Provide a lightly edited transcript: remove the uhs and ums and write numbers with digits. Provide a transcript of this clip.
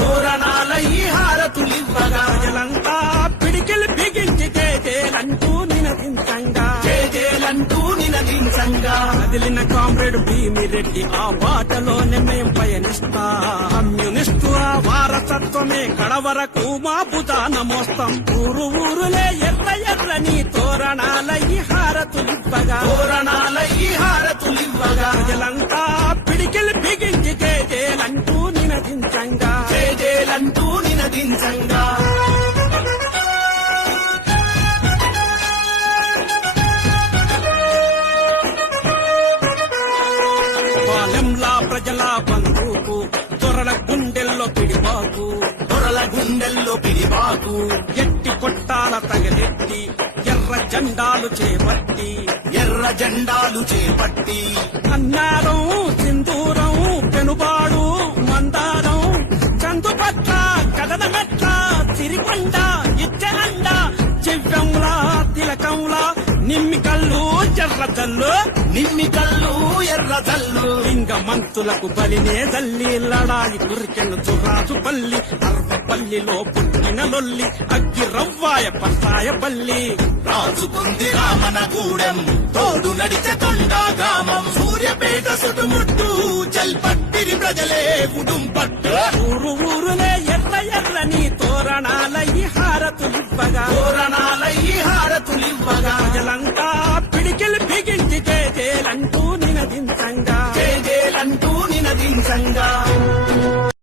తోరణాలయ్యి హారతులివ్వగా ప్రజలంతా పిడికిలు బిగించి జేజేలంటూ నినదించంగా కదిలిన కామ్రేడ్ భీమిరెడ్డి ఆ బాటలోనే మేం పయనిస్తా కమ్యూనిస్టు ఆ వారసత్వమే కడవరకు మా బుధాన మోస్తాం ఊరులే ఎర్ర ఎర్రని తోరణాలయ్యి హారతులివ్వగా ప్రజలంతా పిడికిలు బిగించి జేజేలంటూ నినదించంగా పాలెంలా ప్రజల బంధువుకు దొరల గుండెల్లో పిడిబాకు ఎట్టి కొట్టాల తగలెట్టి ఎర్ర జెండాలు చేపట్టి అన్నారం సింధూరం పెనుబాడు మందారం చందుపట్ల కదనమెట్ల సిరికొండ ఇచ్చనండ చివ్యంలా తిలకంలా నిమ్మి కళ్ళు ఎర్రజల్లు లింగ మంతులకు బలినే జల్లి లడాయి కురికెను చురాజు పల్లి అర్వపల్లిలో పుట్టిన లొల్లి అగ్గి రవ్వాయ పట్టాయ పల్లి రాజుకుంది రామనగూడెం తోడు నడిచే తొండాగామం సూర్యపేట సుటుముట్టు చల్పట్టిరి ప్రజలే ఉడుంపట్టు ఊరులే ఎర్ర ఎర్రని